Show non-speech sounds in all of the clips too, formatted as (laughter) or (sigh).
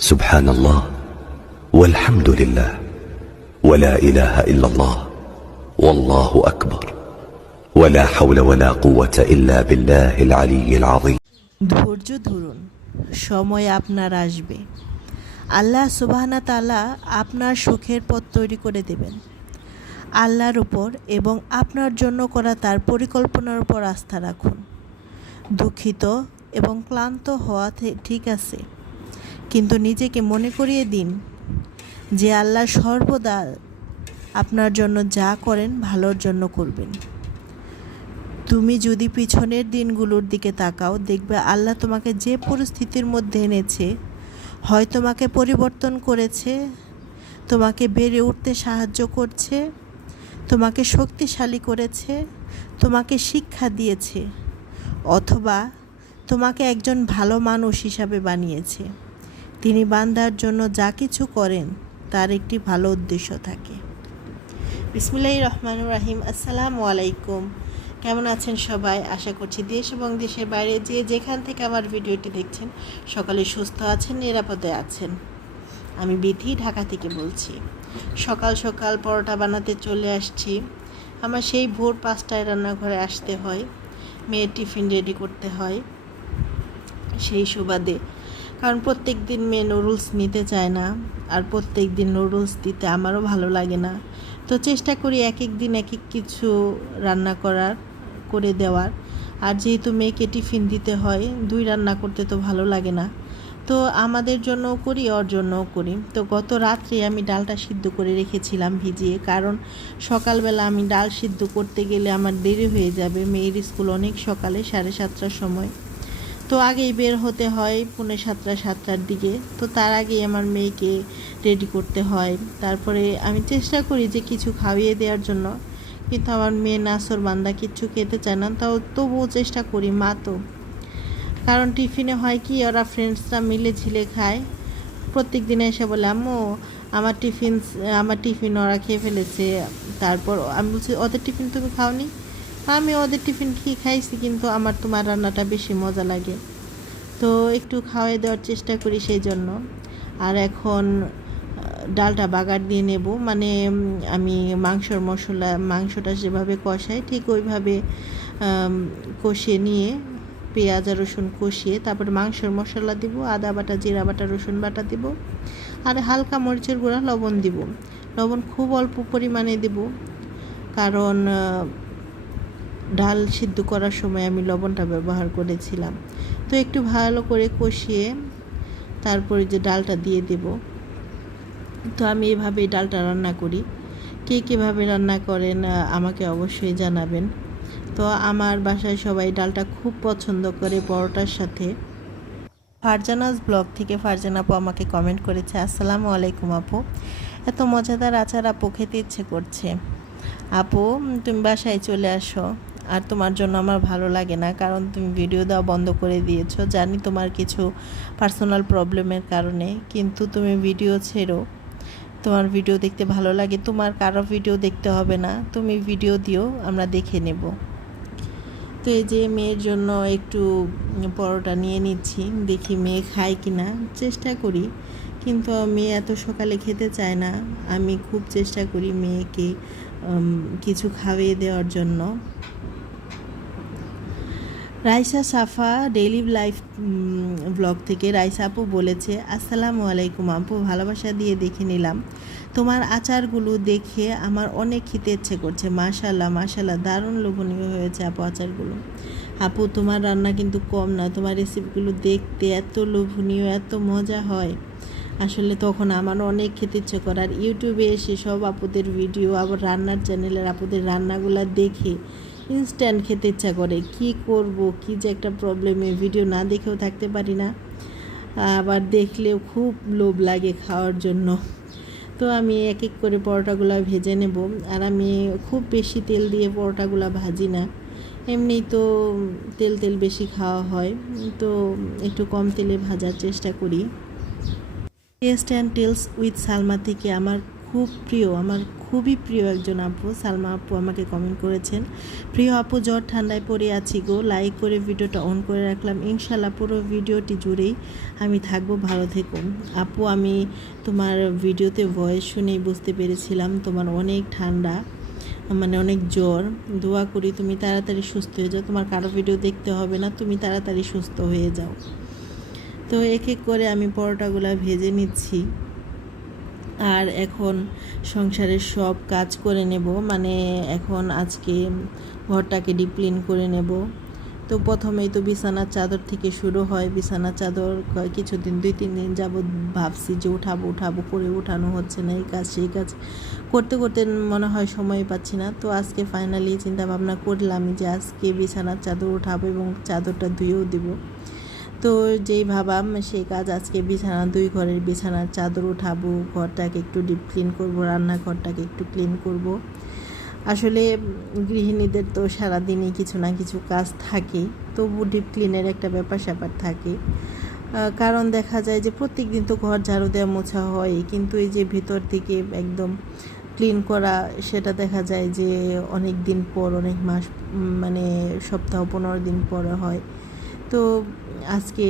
سبحان الله والحمد لله ولا اله الا الله والله اكبر ولا حول ولا قوه الا بالله العلي العظيم ধৈর্য ধরুন সময় আপনার আসবে আল্লাহ সুবাহানা তালা আপনার সুখের পথ তৈরি করে দেবেন আল্লাহর উপর এবং আপনার জন্য করা তার পরিকল্পনার উপর আস্থা রাখুন দুঃখিত এবং ক্লান্ত হওয়া থে- ঠিক আছে কিন্তু নিজেকে মনে করিয়ে দিন যে আল্লাহ সর্বদা আপনার জন্য যা করেন ভালোর জন্য করবেন। তুমি যদি পিছনের দিনগুলোর দিকে তাকাও, দেখবে আল্লাহ তোমাকে যে পরিস্থিতির মধ্যে এনেছে, হয় তোমাকে পরিবর্তন করেছে, তোমাকে বেড়ে উঠতে সাহায্য করছে, তোমাকে শক্তিশালী করেছে, তোমাকে শিক্ষা দিয়েছে, অথবা তোমাকে একজন ভালো মানুষ হিসাবে বানিয়েছে। তিনি বান্দার জন্য যা কিছু করেন, তার একটি ভালো উদ্দেশ্য থাকে। বিসমিল্লাহ রহমান রাহিম, আসসালামু আলাইকুম। কেমন আছেন সবাই? আশা করছি দেশ এবং দেশের বাইরে যে যেখান থেকে আমার ভিডিওটি দেখছেন, সকালে সুস্থ আছেন, নিরাপদে আছেন। আমি বিধি ঢাকা থেকে বলছি, সকাল সকাল পরোটা বানাতে চলে আসছি। আমার সেই ভোর পাঁচটায় রান্নাঘরে আসতে হয়, মেয়ের টিফিন রেডি করতে হয়। সেই সুবাদে কারণ প্রত্যেক দিন মেয়ে নুডলস নিতে চায় না, আর প্রত্যেক দিন নুডলস দিতে আমারও ভালো লাগে না। তো চেষ্টা করি এক এক দিন এক এক কিছু রান্না করার, করে দেওয়ার। আর যেহেতু মেয়েকে টিফিন দিতে হয়, দুই রান্না করতে তো ভালো লাগে না। তো আমাদের জন্যও করি, ওর জন্যও করি। তো গত রাত্রে আমি ডালটা সিদ্ধ করে রেখেছিলাম ভিজিয়ে, কারণ সকালবেলা আমি ডাল সিদ্ধ করতে গেলে আমার দেরি হয়ে যাবে। মেয়ের স্কুল অনেক সকালে, সাড়ে সাতটার সময়। তো আগেই বের হতে হয় পৌনে সাতটা, সাতটার দিকে। তো তার আগেই আমার মেয়েকে রেডি করতে হয়। তারপরে আমি চেষ্টা করি যে কিছু খাইয়ে দেওয়ার জন্য। কিন্তু আমার মেয়ে নাসর বান্দা কিচ্ছু খেতে চায় না। তাও তবুও চেষ্টা করি, মা তো। কারণ টিফিনে হয় কি, ওরা ফ্রেন্ডসরা মিলে ঝিলে খায়। প্রত্যেক দিনে এসে বলে, আম্মু, আমার টিফিন আমার টিফিন ওরা খেয়ে ফেলেছে। তারপর আমি বলছি, ওদের টিফিন তুমি খাওনি? আমি ওদের টিফিন খেয়ে খাইছি, কিন্তু আমার তোমার রান্নাটা বেশি মজা লাগে। তো একটু খাওয়াই দেওয়ার চেষ্টা করি সেই জন্য। আর এখন ডালটা বাগার দিয়ে নেব। মানে আমি মাংসর মশলা, মাংসটা যেভাবে কষাই ঠিক ওইভাবে কষিয়ে নিয়ে পেঁয়াজ আর রসুন কষিয়ে তারপরে মাংসর মশলা দিব, আদা বাটা, জিরা বাটা, রসুন বাটা দিব, আর হালকা মরিচের গুঁড়া, লবণ দিব। লবণ খুব অল্প পরিমাণে দিব, কারণ ডাল সিদ্ধ করার সময় আমি লবণটা ব্যবহার করেছিলাম। তো একটু ভালো করে কষিয়ে তারপরে যে ডালটা দিয়ে দেব। তো আমি এভাবেই ডালটা রান্না করি। কে কীভাবে রান্না করেন আমাকে অবশ্যই জানাবেন। তো আমার বাসায় সবাই ডালটা খুব পছন্দ করে পরোটার সাথে। ফারজানাস ব্লগ থেকে ফারজান আপু আমাকে কমেন্ট করেছে, আসসালামু আলাইকুম আপু। এত মজাদার আচার আপু খেতে ইচ্ছে করছে। আপু, তুমি বাসায় চলে আসো। আর তোমার জন্য আমার ভালো লাগে না, কারণ তুমি ভিডিও দেওয়া বন্ধ করে দিয়েছ। জানি তোমার কিছু পার্সোনাল প্রবলেমের কারণে, কিন্তু তুমি ভিডিও ছেড়ো। তোমার ভিডিও দেখতে ভালো লাগে, তোমার কারও ভিডিও দেখতে হবে না, তুমি ভিডিও দিও, আমরা দেখে নেব। তো এই যে মেয়ের জন্য একটু পরোটা নিয়ে নিচ্ছি, দেখি মেয়ে খায় কি না চেষ্টা করি। কিন্তু মেয়ে এত সকালে খেতে চায় না, আমি খুব চেষ্টা করি মেয়েকে কিছু খাইয়ে দেওয়ার জন্য। Raisa Safa daily life blog থেকে রাইসা আপু বলেছে, আসসালামু আলাইকুম আপু, ভালোবাসা দিয়ে দেখে নিলাম। তোমার আচারগুলো দেখে আমার অনেক খেতে ইচ্ছে করছে। মাশাল্লাহ মাশাল্লাহ দারুণ লোভনীয় হয়েছে আপু আচারগুলো। আপু, তোমার রান্না কিন্তু কম না, তোমার রেসিপিগুলো দেখতে এত লোভনীয়, এত মজা হয়। আসলে তখন আমার অনেক খেতে ইচ্ছে করে। আর ইউটিউবে এসে সব আপুদের ভিডিও আবার রান্নার চ্যানেলের আপুদের রান্নাগুলো দেখে ইনস্ট্যান্ট খেতে ইচ্ছা করে। কি করব? কি যে একটা প্রবলেমে ভিডিও না দেখেও থাকতে পারি না। আবার দেখলেও খুব লোভ লাগে খাওয়ার জন্য। তো আমি এক এক করে পরোটাগুলো ভেজে নেব। আর আমি খুব বেশি তেল দিয়ে পরোটাগুলো ভাজি না। এমনি তো তেল তেল বেশি খাওয়া হয়। তো একটু কম তেলে ভাজার চেষ্টা করি। Taste and tales with Salma থেকে আমার খুব প্রিয়, আমার খুবই প্রিয় একজন আপু। সালমা আপু আমাকে কমেন্ট করেছেন, প্রিয় আপু, জ্বর ঠান্ডায় পড়ে আছি গো। লাইক করে ভিডিওটা অন করে রাখলাম। ইনশাল্লাহ পুরো ভিডিওটি জুড়েই আমি থাকব, ভালো থেকো। আপু, আমি তোমার ভিডিওতে ভয়েস শুনেই বুঝতে পেরেছিলাম, তোমার অনেক ঠান্ডা মানে অনেক জ্বর। দোয়া করি তুমি তাড়াতাড়ি সুস্থ হয়ে যাও। তোমার কারও ভিডিও দেখতে হবে না, তুমি তাড়াতাড়ি সুস্থ হয়ে যাও। তো এক এক করে আমি পরোটাগুলো ভেজে নিচ্ছি। আর এখন সংসারের সব কাজ করে নেব। মানে এখন আজকে ঘরটাকে ডিপ ক্লিন করে নেব। তো প্রথমেই তো বিছানার চাদর থেকে শুরু হয়। বিছানার চাদর কিছুদিন, দুই, তিন দিন যাবৎ ভাবছি যে উঠাবো উঠাবো, করে উঠানো হচ্ছে না এই কাজ, সেই কাজ। করতে করতে মনে হয় সময় পাচ্ছি না। তো আজকে ফাইনালি চিন্তা ভাবনা করলাম যে আজকে বিছানার চাদর উঠাবো এবং চাদরটা ধুয়েও দেবো। তো যেই ভাবাম সেই কাজ আজকে বিছানা, দুই ঘরের বিছানার চাদর উঠাবো, ঘরটাকে একটু ডিপ ক্লিন করব, রান্নাঘরটাকে একটু ক্লিন করব। আসলে গৃহিণীদের তো সারাদিনই কিছু না কিছু কাজ থাকে তবু ডিপ ক্লিনের একটা ব্যাপার স্যাপার থাকে। কারণ দেখা যায় যে প্রত্যেক দিন তো ঘর ঝাড়ু দেওয়া মোছা হয় কিন্তু এই যে ভিতর থেকে একদম ক্লিন করা, সেটা দেখা যায় যে অনেক দিন পর, অনেক মাস মানে সপ্তাহ পনেরো দিন পর হয়। তো আজকে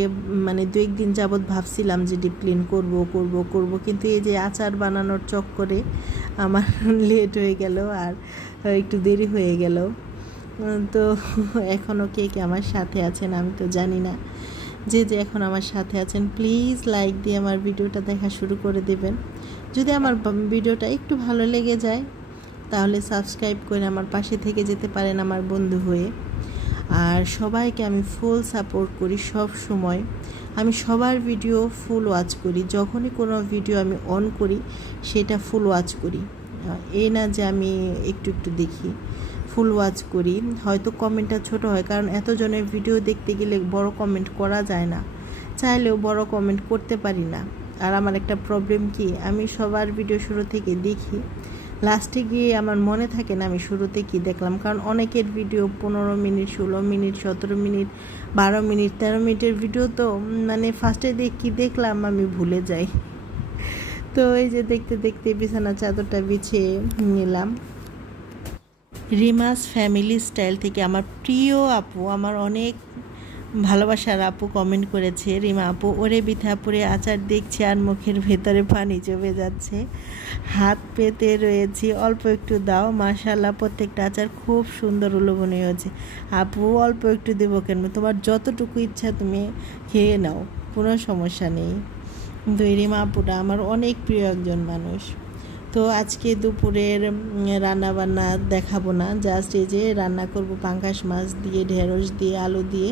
মানে দু একদিন যাবৎ ভাবছিলাম যে ডিপ ক্লিন করব, করব করব। কিন্তু এই যে আচার বানানোর চক্করে আমার (laughs) লেট হয়ে গেল আর একটু দেরি হয়ে গেল। তো এখনও কে কে আমার সাথে আছেন আমি তো জানি না। যে যে এখন আমার সাথে আছেন প্লিজ লাইক দিয়ে আমার ভিডিওটা দেখা শুরু করে দেবেন। যদি আমার ভিডিওটা একটু ভালো লেগে যায়, তাহলে সাবস্ক্রাইব করে আমার পাশে থেকে যেতে পারেন আমার বন্ধু হয়ে। আর সবাইকে আমি ফুল সাপোর্ট করি সব সময়। আমি সবার ভিডিও ফুল ওয়াচ করি, যখনই কোনো ভিডিও আমি অন করি, সেটা ফুল ওয়াচ করি। এই না যে আমি একটু একটু দেখি ফুল ওয়াচ করি। হয়তো কমেন্টটা ছোট হয়, কারণ এতজনের ভিডিও দেখতে গেলে বড় কমেন্ট করা যায় না। চাইলেও বড় কমেন্ট করতে পারি না। আর আমার একটা প্রবলেম কি, আমি সবার ভিডিও শুরু থেকে দেখি লাস্টে গিয়ে আমার মনে থাকে না আমি শুরুতে কি দেখলাম। কারণ অনেকের ভিডিও পনেরো মিনিট, ষোলো মিনিট, সতেরো মিনিট, বারো মিনিট, তেরো মিনিটের ভিডিও তো মানে ফার্স্টে দিয়ে কী দেখলাম আমি ভুলে যাই। তো এই যে দেখতে দেখতে বিছানা চাদরটা বিছিয়ে নিলাম। রিমাস ফ্যামিলি স্টাইল থেকে আমার প্রিয় আপু, আমার অনেক ভালোবাসার আপু কমেন্ট করেছে, রিমা আপু, ওরে বিথা পরে আচার দেখছি আর মুখের ভেতরে পানি জমে যাচ্ছে। হাত পেতে রয়েছি, অল্প একটু দাও মাশাল্লাহ প্রত্যেকটা আচার খুব সুন্দর উলোভনীয় হয়েছে। আপু, অল্প একটু দেবো কেন? তোমার যতটুকু ইচ্ছা তুমি খেয়ে নাও, কোনো সমস্যা নেই। কিন্তু এই রিমা আপুটা আমার অনেক প্রিয় একজন মানুষ। তো আজকে দুপুরের রান্না বান্না দেখাবো না। জাস্ট এই যে রান্না করব পাঙ্কাশ মাছ দিয়ে, ঢেঁড়স দিয়ে, আলু দিয়ে।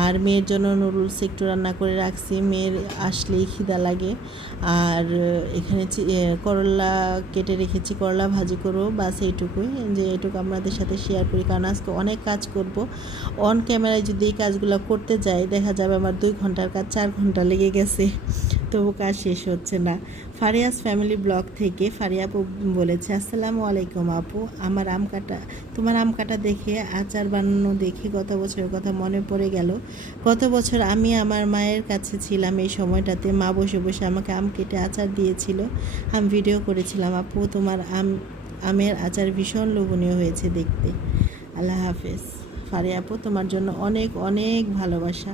আর মেয়ের জন্য নুডলস একটু রান্না করে রাখছি। মেয়ের আসলেই খিদা লাগে। আর এখানে করলা কেটে রেখেছি, করলা ভাজি করব, বাস এইটুকুই। যে এটুকু আপনাদের সাথে শেয়ার করি, কারণ আজকে অনেক কাজ করব। অন ক্যামেরায় যদি এই কাজগুলো করতে যাই, দেখা যাবে আমার দুই ঘণ্টার কাজ, চার ঘণ্টা লেগে গেছে। তবু কাজ শেষ হচ্ছে না। ফারিয়াস ফ্যামিলি ব্লগ থেকে ফারিয়া আপু বলেছে, আসসালামু আলাইকুম আপু, আমার আম কাটা, তোমার আম কাটা দেখে, আচার বানানো দেখে গত বছরের কথা মনে পড়ে গেল। গত বছর আমি আমার মায়ের কাছে ছিলাম এই সময়টাতে, মা বসে বসে আমাকে আম কেটে আচার দিয়েছিল। আমি ভিডিও করেছিলাম, আপু, তোমার আম, আমের আচার ভীষণ লোভনীয় হয়েছে দেখতে। আল্লাহ হাফেজ। ফারিয়া আপু, তোমার জন্য অনেক অনেক ভালোবাসা।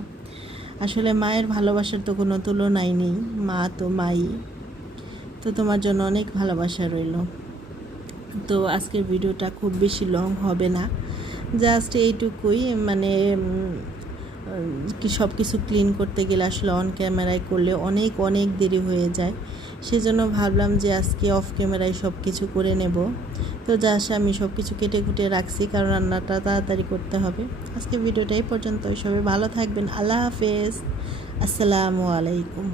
আসলে মায়ের ভালোবাসার তো কোনো তুলনাই নেই। মা তো মাই। তো তোমার জন্য অনেক ভালোবাসা রইল। তো আজকের ভিডিওটা খুব বেশি লং হবে না। জাস্ট এইটুকুই মানে কি সব কিছু ক্লিন করতে গেলে আসলে অন ক্যামেরায় করলে অনেক অনেক দেরি হয়ে যায়। সেজন্য ভাবলাম যে আজকে অফ ক্যামেরায় সব কিছু করে নেব। তো যা আসে আমি সব কিছু কেটে কুটে রাখছি, কারণ রান্নাটা তাড়াতাড়ি করতে হবে। আজকে ভিডিওটা এই পর্যন্ত সবাই ভালো থাকবেন, আল্লাহ হাফেজ, আসসালামু আলাইকুম।